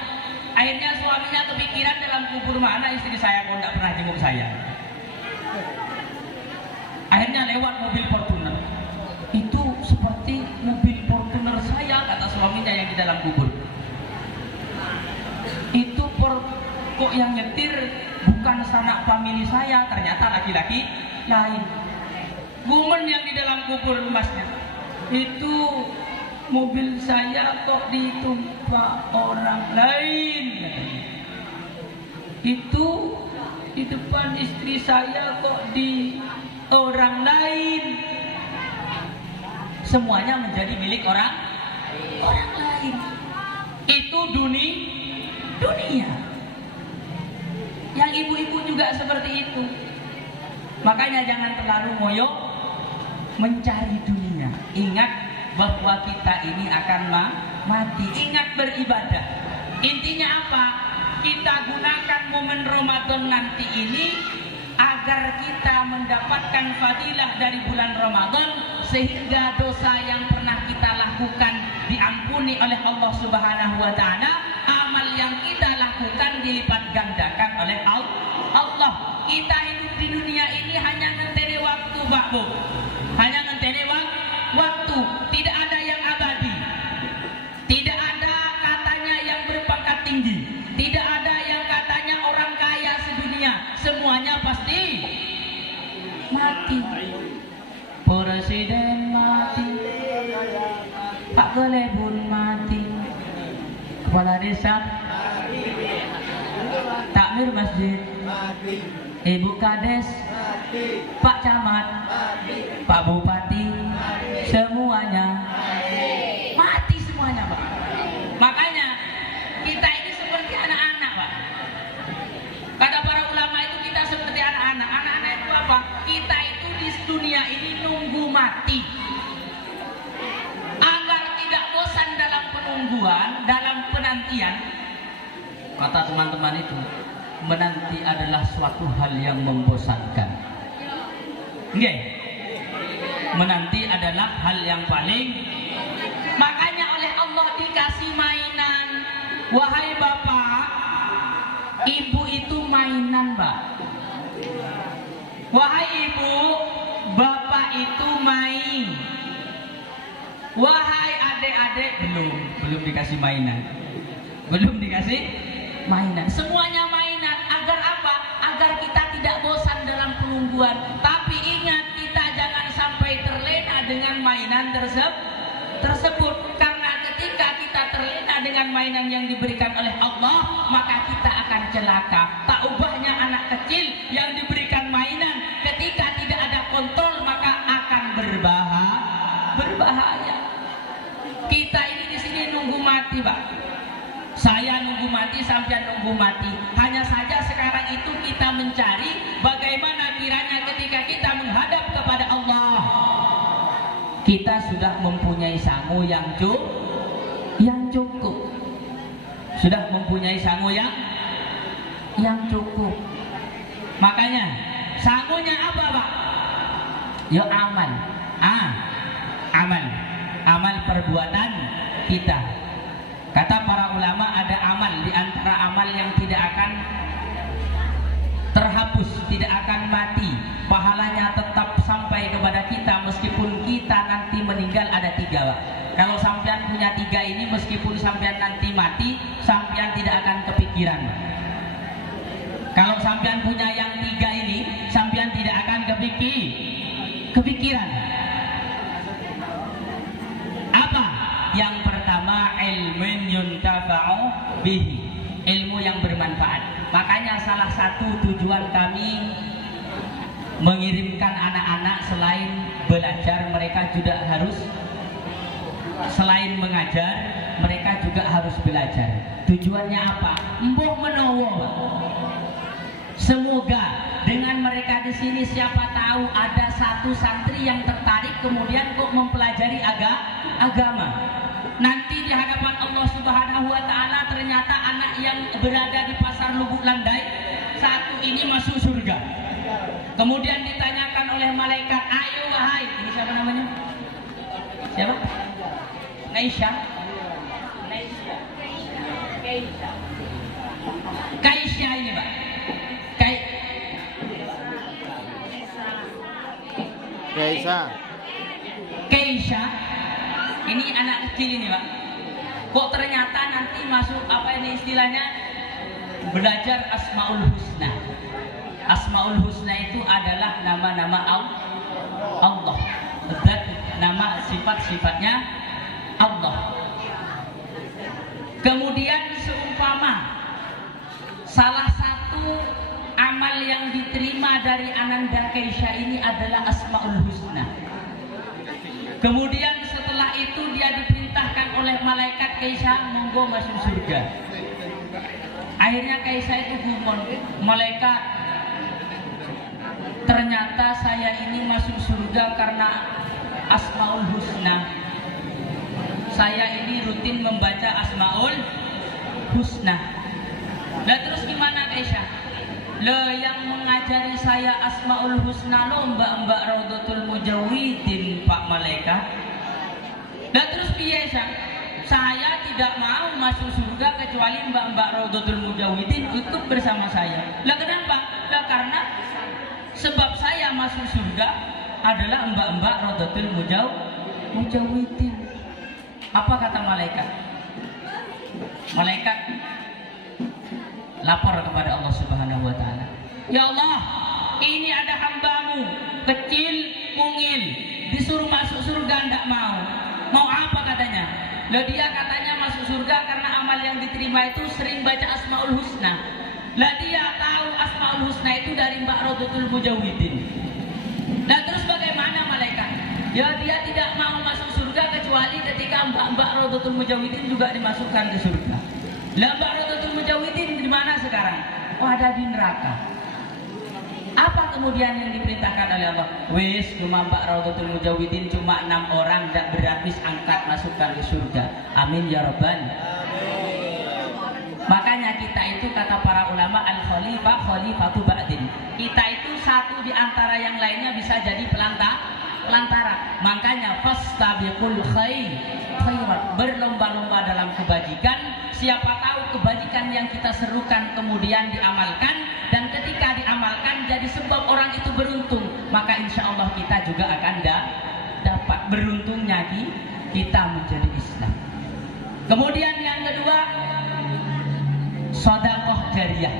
Akhirnya suaminya kepikiran dalam kubur mana istri saya kok tidak pernah jenguk saya. Akhirnya lewat mobil Fortuner. Itu seperti mobil Fortuner saya, kata suaminya yang di dalam kubur. Itu kok yang nyetir bukan sanak famili saya, ternyata laki-laki lain. Gumen yang di dalam kubur masnya. Itu mobil saya kok ditumpak orang lain. Itu di depan istri saya kok di orang lain. Semuanya menjadi milik orang lain. Itu dunia. Yang ibu-ibu juga seperti itu. Makanya jangan terlalu ngoyo mencari dunia. Ingat bahwa kita ini akan mati. Ingat beribadah. Intinya apa? Kita gunakan momen Ramadan nanti ini agar kita mendapatkan fadilah dari bulan Ramadan, sehingga dosa yang pernah kita lakukan diampuni oleh Allah Subhanahu wa taala, amal yang kita lakukan dilipat gandakan oleh Allah. Kita hidup di dunia ini hanya ngenteni waktu, Pak Bu. Hanya ngenteni waktu, tidak ada yang abadi. Tidak ada katanya yang berpangkat tinggi. Tidak ada yang katanya orang kaya sedunia. Semuanya pasti mati. Presiden mati, Pak Gelebun mati, kepala desa takmir masjid, Ibu Kades, Pak Camat, Pak Bupati, semuanya mati semuanya, Pak. Makanya kita ini seperti anak-anak, Pak. Kata para ulama itu kita seperti anak-anak. Anak-anak itu apa? Kita itu di dunia ini nunggu mati. Agar tidak bosan dalam penungguan, dalam penantian. Kata teman-teman itu, menanti adalah suatu hal yang membosankan. Nggih. Menanti adalah hal yang paling. Makanya oleh Allah dikasih mainan. Wahai bapak, ibu itu mainan, Pak. Wahai ibu, bapak itu main. Wahai adik-adik, belum dikasih mainan. Belum dikasih mainan. Semuanya mainan. Agar apa? Agar kita tidak bosan dalam penungguan. Tapi ingat, kita jangan sampai terlena dengan mainan tersebut. Karena ketika kita terlena dengan mainan yang diberikan oleh Allah, maka kita akan celaka. Tak ubahnya anak kecil yang diberikan mainan, ketika tidak ada kontrol maka akan berbahaya. Kita ini di sini nunggu mati, Pak. Saya nunggu mati, sampean nunggu mati. Hanya saja sekarang itu kita mencari bagaimana kiranya ketika kita menghadap kepada Allah, kita sudah mempunyai sangu yang cukup. Sudah mempunyai sangu yang cukup. Makanya sangunya apa, Pak? Ya amal. Amal perbuatan kita. Kata para ulama, ada amal di antara amal yang tidak akan terhapus, tidak akan mati, pahalanya tetap sampai kepada kita meskipun kita nanti meninggal. Ada 3, Pak. Kalau sampean punya 3 ini, meskipun sampean nanti mati, sampean tidak akan kepikiran. Kalau sampean punya yang 3 ini, sampean tidak akan kepikiran. Apa? Yang pertama, ilmun yuntafa'u bihi, ilmu yang bermanfaat. Makanya salah satu tujuan kami mengirimkan anak-anak, selain belajar, mereka juga harus, selain mengajar, mereka juga harus belajar. Tujuannya apa? Mbok menowo. Semoga dengan mereka di sini, siapa tahu ada satu santri yang tertarik kemudian kok mempelajari agama. Nanti di hadapan Allah Subhanahu wa taala ternyata anak yang berada di Pasar Lubuk Landai satu ini masuk surga. Kemudian ditanyakan oleh malaikat, ayo wahai, ini siapa namanya? Siapa? Kaisha ini, Pak. Kaisha ini anak kecil ini, Pak. Kok ternyata nanti masuk apa ini istilahnya, belajar Asmaul Husna. Asmaul Husna itu adalah nama-nama Allah, zat, nama sifat-sifatnya Allah. Kemudian seumpama salah satu amal yang diterima dari Ananda Kaisha ini adalah Asmaul Husna. Kemudian setelah itu dia diperintahkan oleh malaikat, Kaisha monggo masuk surga. Akhirnya Kaisha itu gumon, malaikat, ternyata saya ini masuk surga karena Asmaul Husna. Saya ini rutin membaca Asmaul Husna. Lah terus gimana, Kaisha? Yang mengajari saya Asmaul Husna mbak-mbak Raudhatul Mujawidin, Pak Malaikat. Dan terus biasa saya tidak mau masuk surga kecuali mbak-mbak Raudhatul Mujawidin ikut bersama saya. Lah kenapa? Lah karena sebab saya masuk surga adalah mbak-mbak Raudhatul Mujawidin. Apa kata malaikat? Malaikat lapor kepada Allah Subhanahu wa taala. Ya Allah, ini ada hambamu kecil, mungil, disuruh masuk surga ndak mau. Mau apa katanya? Lah dia katanya masuk surga karena amal yang diterima itu sering baca Asmaul Husna. Lah dia tahu Asmaul Husna itu dari Mbak Raudhatul Mujawidin. Dan terus bagaimana malaikat? Ya dia tidak mau masuk surga kecuali ketika Mbak Raudhatul Mujawidin juga dimasukkan ke surga. Lah Mbak Raudhatul Mujawidin di mana sekarang? Oh, ada di neraka. Apa kemudian yang diperintahkan oleh Allah? Wis, cuma Mbak Raudhatul Mujawidin cuma 6 orang, tidak berhabis angkat masukkan ke surga. Amin ya Rabbal. Makanya kita itu kata para ulama al-khalifah khalifatu ba'din. Kita itu satu di antara yang lainnya bisa jadi pelantara. Makanya fastabiqul khairat, berlomba-lomba dalam kebajikan. Siapa tahu kebajikan yang kita serukan kemudian diamalkan, dan ketika diamalkan jadi sebab orang itu beruntung, maka insya Allah kita juga akan dapat beruntungnya kita menjadi Islam. Kemudian yang kedua, sedekah jariyah.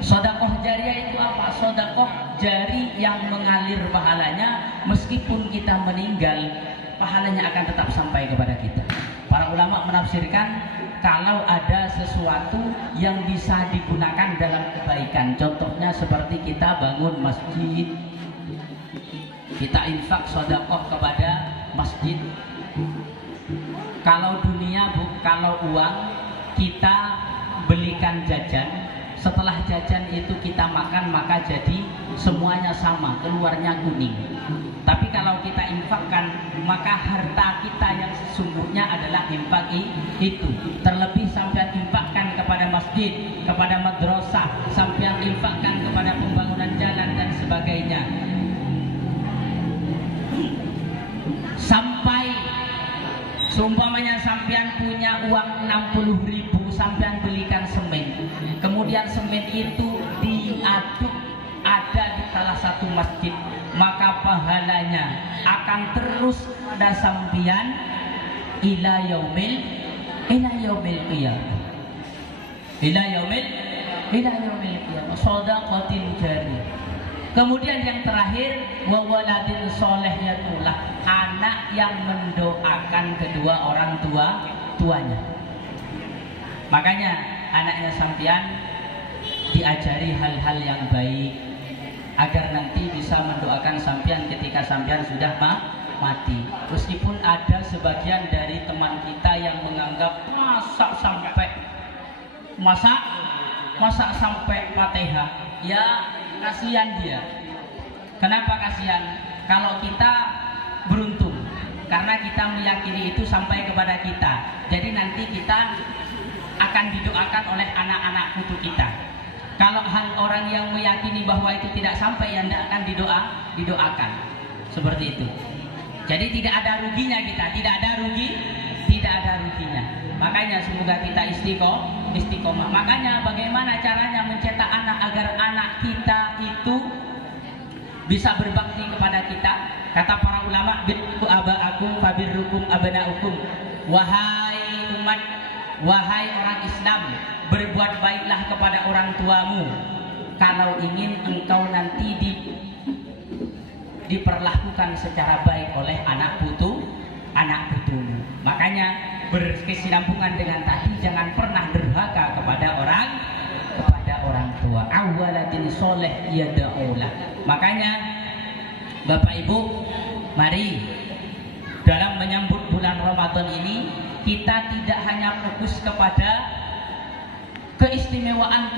Sedekah jariyah itu apa? Sedekah jari yang mengalir pahalanya, meskipun kita meninggal, pahalanya akan tetap sampai kepada kita. Para ulama menafsirkan kalau ada sesuatu yang bisa digunakan dalam kebaikan, contohnya seperti kita bangun masjid, kita infak sedekah kepada masjid. Kalau dunia, Bu, kalau uang kita belikan jajan, setelah jajan itu kita makan maka jadi semuanya sama, keluarnya kuning. Tapi kalau kita infakkan maka harta kita yang sesungguhnya adalah infak itu. Terlebih sampai infakkan kepada masjid, kepada madrasah, sampai infakkan kepada pembangunan jalan dan sebagainya. Sampai seumpamanya sampean punya uang 60.000, sampean belikan semen. Kemudian semen itu diaduk ada di salah satu masjid, maka pahalanya akan terus pada sampean ila yaumil qiyamah. Ila yaumil qiyamah. Shadaqatin jariyah. Kemudian yang terakhir wa waladin soleh, yaitu anak yang mendoakan kedua orang tuanya. Makanya anaknya sampean diajari hal-hal yang baik agar nanti bisa mendoakan sampean ketika sampean sudah mati. Meskipun ada sebagian dari teman kita yang menganggap masa sampai Fatihah, ya kasihan dia. Kenapa kasihan? Kalau kita beruntung karena kita meyakini itu sampai kepada kita, jadi nanti kita akan didoakan oleh anak-anak putu kita. Kalau hal orang yang meyakini bahwa itu tidak sampai, yang tidak akan didoakan seperti itu. Jadi tidak ada ruginya kita, tidak ada ruginya. Makanya semoga kita istiqomah. Makanya bagaimana caranya mencetak anak agar anak kita itu bisa berbakti kepada kita? Kata para ulama, bitu aba'akum fabirrukum abna'ukum. Wahai umat, wahai orang Islam, berbuat baiklah kepada orang tuamu kalau ingin engkau nanti diperlakukan secara baik oleh anak putumu. Makanya berkesinambungan dengan tadi, jangan pernah durhaka kepada orang tua. Awaladin soleh yada'ulah. Makanya Bapak Ibu, mari dalam menyambut bulan Ramadan ini kita tidak hanya fokus kepada keistimewaan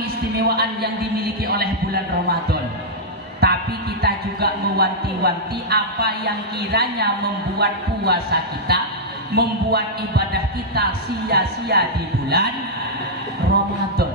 yang dimiliki oleh bulan Ramadan, tapi kita juga mewanti-wanti apa yang kiranya membuat puasa kita, membuat ibadah kita sia-sia di bulan Ramadan.